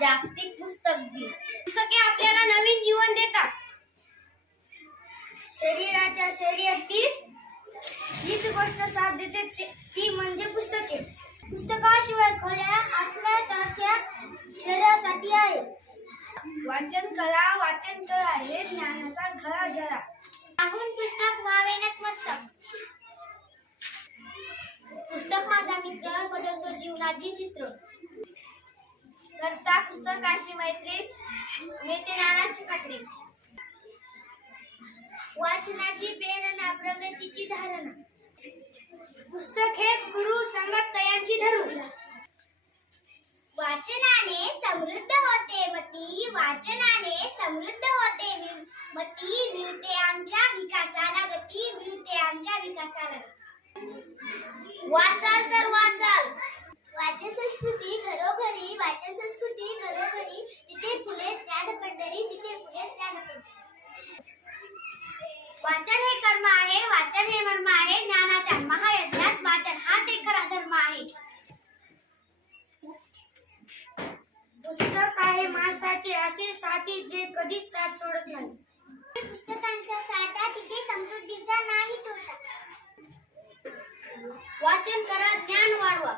जागतिक पुस्तक दिन. पुस्तके आपल्याला नवीन जीवन देतात. शरीराच्या शर्यतीत हीच गोष्ट साथ देते ती म्हणजे पुस्तके. पुस्तकाशिवाय खऱ्या आत्म्यासारख्या शरीरासाठी आहे. वाचन करा हे ज्ञानाचा खरा झरा. मागून पुस्तक व्हावे नतमस्तक. पुस्तक माझा मित्र बदलतो जीवनाची चित्र. करता पुस्तकाशी मैत्री मिळते ज्ञानाची खात्री. वाचनाची प्रेरणा प्रगतीची धारणा. पुस्तक हेच गुरु संगत तयांची धरू. वाचनाने समृद्ध होते मती. वाचनाने समृद्ध होते मती. मिळते आमच्या विकासाला गती. मिळते आमच्या विकासाला गती. वाचाल तर वाचाल. वाचन संस्कृती घरोघरी. वाचन संस्कृती घरोघरी. तिथे फुले ज्ञान पंढरी. तिथे फुले ज्ञान पंढरी. वाचन हे कर्म आहे. वाचन हे मर्म आहे. ज्ञानाच्या महायज्ञात वाचन हाच एक खरा धर्म आहे. पुस्तक आहे माणसाचे असे साथी जे कधीच साथ सोडत नाही. पुस्तकांचा साठा तिथे समृद्धीचा नाही तोटा. वाचन करा ज्ञान वाढवा.